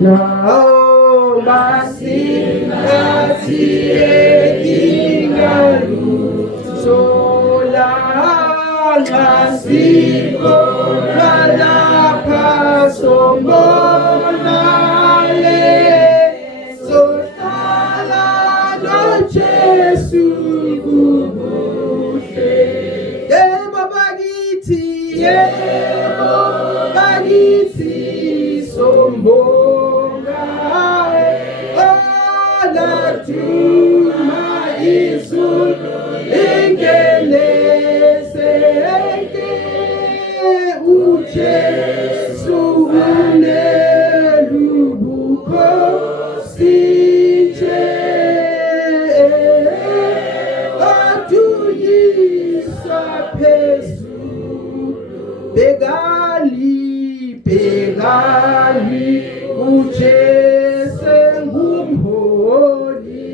Now masingathi ekingalu solanga sibona lapha sombonale sohlala noJesu kubuhle yebo bakithi sombonga olatuma izulu ingeleseke uJesu unelubukhosi nje aduyisa phezulu Begali uJesu ngumholi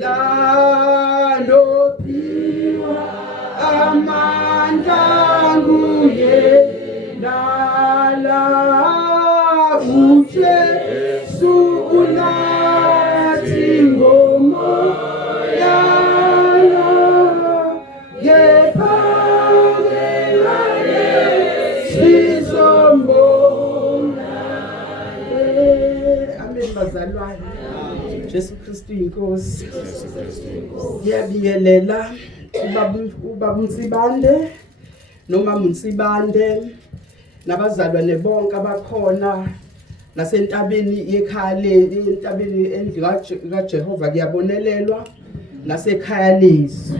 lalophiwa amandla nguye lala uJesu unathi ngomoya bazalwane Jesu Kristu inkosi ngiyabingelela ubaba uNsibande noma uNsibande nabazalwane bonke abakhona nasentabeni yekhaya entabeni endlu kaJehova kuyabonelelwa nasekhaya lezi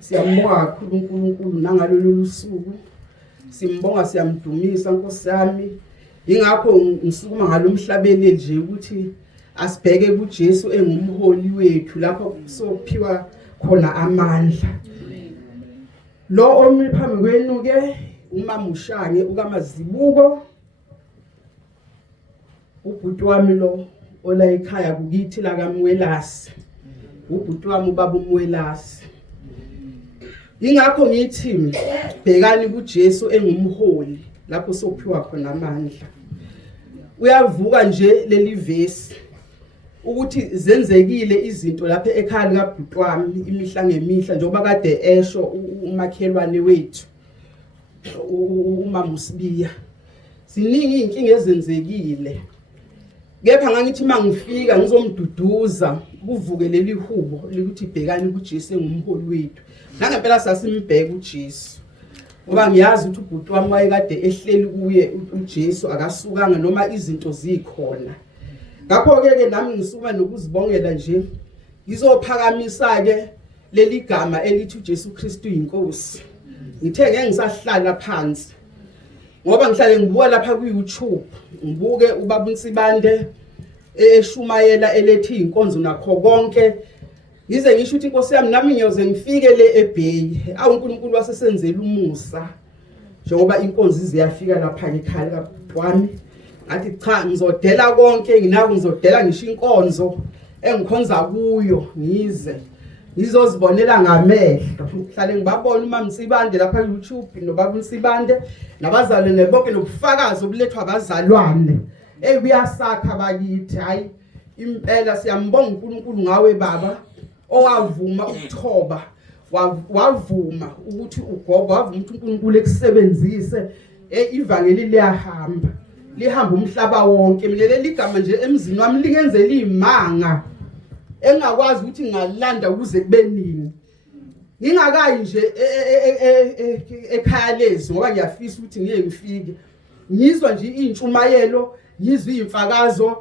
siyambonga kakhulu uNkulunkulu nangalolu suku simbonga siyamdumisa Nkosi yami ingakho ngisukuma ngalomhlabeni nje ukuthi asibheke kuJesu engumholi wethu lapho sophiwa khona amandla lo omi phambi kwenu ke umama Shange uKaMazibuko ubhuti wami lo ola ekhaya kukithi la kaMwelasi ubhuti wami ubaba uMwelasi ingakho ngithi bhekani kuJesu engumholi lapho sophiwa khona amandla uyavuka nje leli vesi ukuthi zenzekile izinto lapha ekhaya likabhuti wami imihla ngemihla njengoba kade esho umakhelwane wethu umama uSibiya ziningi inkinga ezenzekile kepha ngangithi mangifika ngizomduduza kuvuke leli hubo likuthi bhekani kuJesu engumholi wethu nangempela sasimbheka uJesu ngoba ngiyazi ukuthi ubhuti wami wayekade ehleli kuye uJesu akasukanga noma izinto zikhona ngakho ke nami ngisuma nokuzibongela nje ngizophakamisa ke leli gama elithi uJesu Kristu inkosi ngithe ngeke ngisahlala phansi ngoba ngihlale ngibuka lapha ku YouTube ngibuke ubaba uNsibande eshumayela elethi inkonzo nakho konke ngize ngisho ukuthi inkosi yami nami ngiyoze ngifike le eBay uNkulunkulu wasesenzela umusa njengoba inkonzo ziyafika lapha ekhaya kabhuti wami ngathi cha ngizodela konke nginako ngizodela ngisho inkonzo engikhonza kuyo ngize ngizozibonela ngamehlo ngihlale ngibabona umama uNsibande lapha ku YouTube nobaba uNsibande nabazalwane bonke nobufakazi obulethwa abazalwane kuyasakha bakithi hayi impela siyambonga uNkulunkulu ngawe baba owavuma ukuthoba wavuma ukuthi ugoba wavuma ukuthi uNkulunkulu ekusebenzise ivangeli liyahamba lihamba umhlaba wonke mina leli gama nje emzini wami lingenzela imanga engakwazi ukuthi ngalanda ukuze kube nini ngingakayi nje ekhaya lezi ngoba ngiyafisa ukuthi ngiye ngifike ngizwa nje intshumayelo ngizwe imfakazo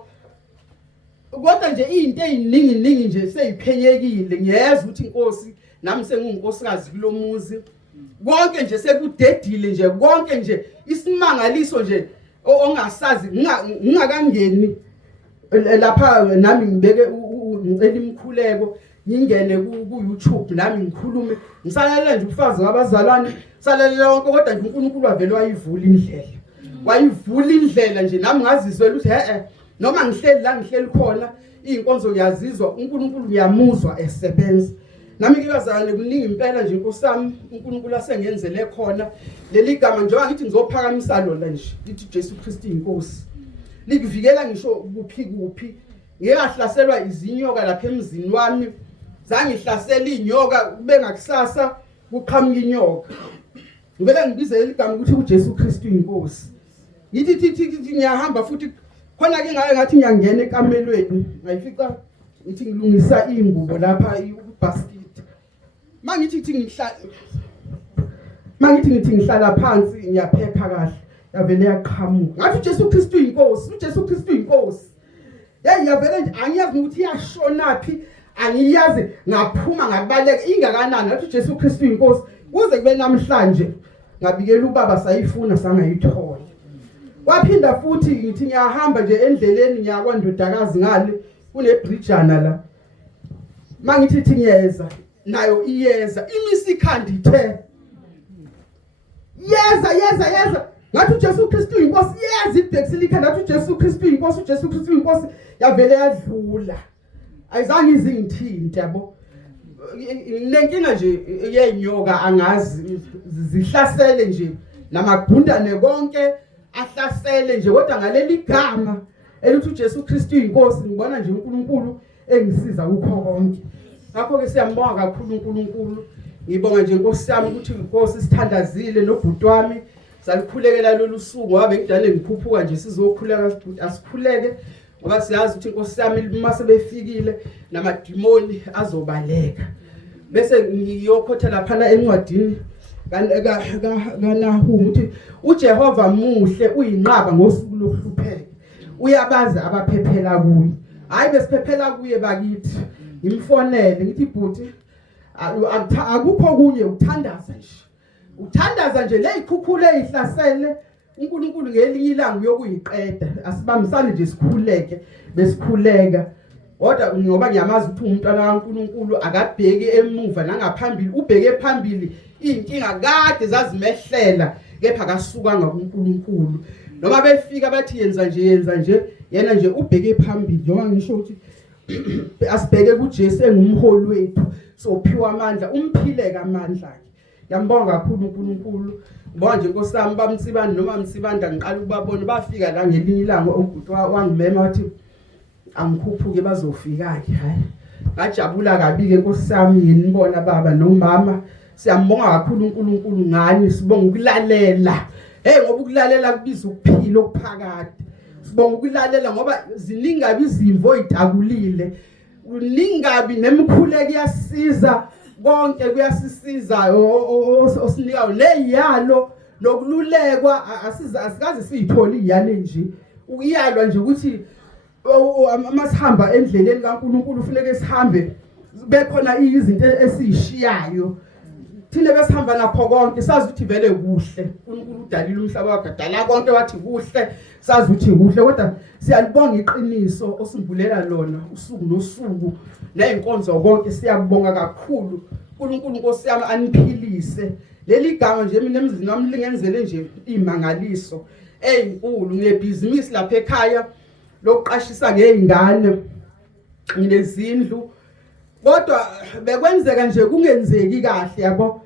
kodwa nje izinto eziningi nje seyiphenyekile ngiyeza ukuthi inkosi nami sengunkosikazi kulomuzi konke nje sekudedile nje konke nje isimangaliso nje ongasazi ngingakangeni lapha nami ngibeke ngicela imkhuleko ngingene ku YouTube nami ngikhulume ngisalela nje ufazi ngabazalwane salalela wonke kodwa nje uNkulunkulu wavele wayivula indlela nje nami ngazizwela ukuthi noma ngihleli la ngihleli khona inkonzo ngiyazizwa uNkulunkulu ngiyamuzwa esebenza nami ke bazalwane kuningi impela nje Nkosi yami uNkulunkulu asengenzele khona leli gama njengoba ngithi ngizophakamisa lona nje lithi Jesu Kristu inkosi likuvikela ngisho kuphi ngeke ahlaselwa izinyoka lapha emzini wami zange ihlasela inyoka kube ngakusasa kuqhamuka inyoka ngivela ngibize leli gama ukuthi uJesu Kristu inkosi ngithi ngiyahamba futhi khona ke ngaye ngathi ngiyangena ekamelweni ngayifica ngithi ngilungisa ingubo lapha ibasket mangithi ngihlala phansi ngiyaphepha kahle yavele yaqhamuka ngathi uJesu Kristu inkosi uJesu Kristu inkosi yavele nje angiyazi ukuthi iyashonaphi angiyazi ngaphuma ngabaleka ingakanani ngathi uJesu Kristu inkosi kuze kube namhlanje ngabikela ubaba sayifuna sangayithola waphinda futhi ngithi ngiyahamba nje endleleni ngiyakwandodakazi ngale kunebridgeana la mangithi ngiyeza nayo iyeza imisi ikhandithe yeza ngathi uJesu Kristu inkosi yeza idexilika ngathi uJesu Kristu inkosi uJesu Kristu inkosi yavele yadlula ayizange izingithinte yabo nenkinga nje yenyoka angazi zihlasele nje namagundane konke ahlasele nje kodwa ngaleli gama elithi uJesu Kristu inkosi ngibona nje uNkulunkulu engisiza ukho konke ngakho ke siyambonga kakhulu uNkulunkulu ngibonga nje Nkosi yami ukuthi inkosi sithandazile nobhuti wami salikhulekela lolu suku wabe ngidale ngiphuphuka nje sizokhuleka asikhuleke ngoba siyazi ukuthi Nkosi yami uma sebefikile namadimoni azobaleka bese ngiyokhothela lapha encwadini kaNahum ukuthi uJehova muhle uyinqaba ngosuku lokuhlupheka uyabaza abaphephela kuye hayi besiphephela kuye bakithi imfonele ngithi bhuti akukho kunye uthandaza nje leyikhukhule ihlasele uNkulunkulu ngelinye ilanga uyokuyiqeda asibambisane nje sikhuleke besikhuleka kodwa ngoba ngiyamazi ukuthi umntwana kaNkulunkulu akabheki emuva nangaphambili ubheke phambili inkinga kade zazimehlela kepha akasukanga kuNkulunkulu noma befika bathi yenza nje yena nje ubheke phambili noma ngisho ukuthi asibheke kuJesu engumholi wethu sophiwa amandla umphileka amandla akhe yambonga kakhulu uNkulunkulu ngibonga nje Nkosi yami bamtsibani noma mtsibanda ngiqala ukubabona bafika la ngelinye ilanga ubhuti wangimema wathi angikhuphuke bazofika ke hayi ngajabula kabi ke Nkosi yami nginibona baba nomama siyambonga kakhulu uNkulunkulu ngani sibonga ukulalela ngoba ukulalela kubiza ukuphila okuphakade sibonga ukulalela ngoba ziningabi izimvo ezidakulile uningabi nemkhuleko kuyasiza konke kuyasisiza osinikayo leyalo lokululekwa asikaze siyithola iyane nje ukuyalwa nje ukuthi masihamba endleleni kaNkulunkulu ufuneka sihambe bekhona izinto esizishiyayo thina besihamba nakho konke sazi ukuthi vele kuhle uNkulunkulu udalile umhlaba wakadala konke wathi kuhle sazi ukuthi kuhle kodwa siyalibonga iqiniso osimvulela lona usuku nosuku nezinkonzo konke siyabonga kakhulu uNkulunkulu Nkosi yami aniphilise leli gama nje mina emzini wami lingenzele nje imangaliso ezinkulu ngebhizinisi lapha ekhaya lokuqashisa ngezingane nginezindlu kodwa bekwenzeka nje kungenzeki kahle yabo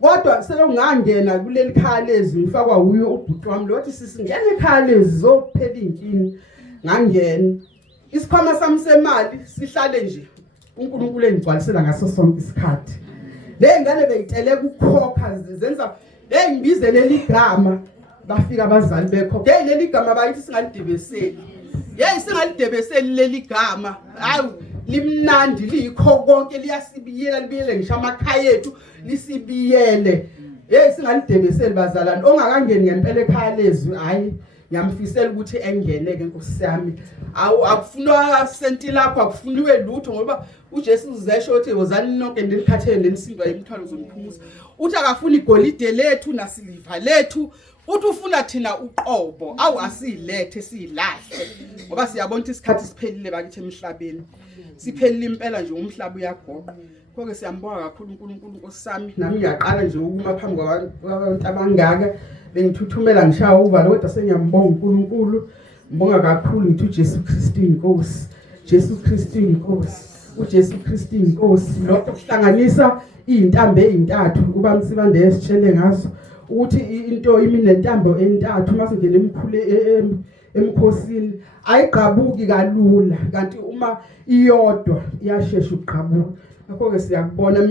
kodwa selongangena kuleli khaya lezi ngifakwa uyo ubhuti wami lothi sisingena ekhaya lezi zophela inkingi ngangena isikhwama sami semali sihlale nje uNkulunkulu engigcwalisela ngaso sonke isikhathi lezingane beyitele ukukhokha zenza ngibize leli gama bafika abazali bekho leli gama bayithi singalidebeseli singalidebeseli leli gama hayi limnandi likho konke liyasibiyela libiyele ngisho amakhaya ethu lisibiyele singalidebeseli bazalwane ongakangeni ngempela ekhaya lezi hayi ngiyamfisela ukuthi engeneke Nkosi yami akufunwa senti lapho akufuniwe lutho ngoba uJesu uzesho ukuthi wozani nonke ndelikhathele nemisindo yemthwalo zomphumuza uthi akafuni igolide lethu nasiliva lethu uthi ufuna thina uqobo asilethe silahle ngoba siyabona ukuthi isikhathi siphelile bakithi emhlabeni siphelile impela nje umhlaba uyagoqa konke siyambonga kakhulu uNkulunkulu Nkosi yami nami ngiyaqala nje ukuma phambi kwabantu abangaka bengithuthumela ngishaya uvalo kodwa sengiyambonga uNkulunkulu ngibonga kakhulu ngithi uJesu Kristu inkosi Jesu Kristu inkosi uJesu KRISTU inkosi. Lokho kuhlanganisa izintambo ezintathu uba Msibande esitshele ngazo ukuthi into imini lentambo entathu mase ngene emkhule emkhosini ayigqabuki kalula kanti uma iyodwa iyashesha ukugqabuka. Ngakho ke siyakubona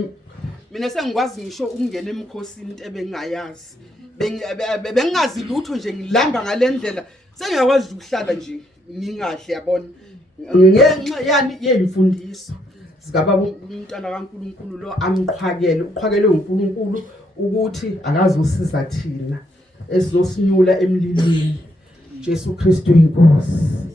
mina sengikwazi ngisho ukungena emkhosini into ebengayazi bengazi lutho nje ngilamba ngalendlela sengiyakwazi ukuhlala nje ngingahle yabona ngenxa yani yemfundiso zikaba umntana kaNkuluNkulu lo amqhakele uqhakelwe uNkulunkulu ukuthi akazosiza thina esizosinyula emlilweni. Jesu KRISTU inkosi.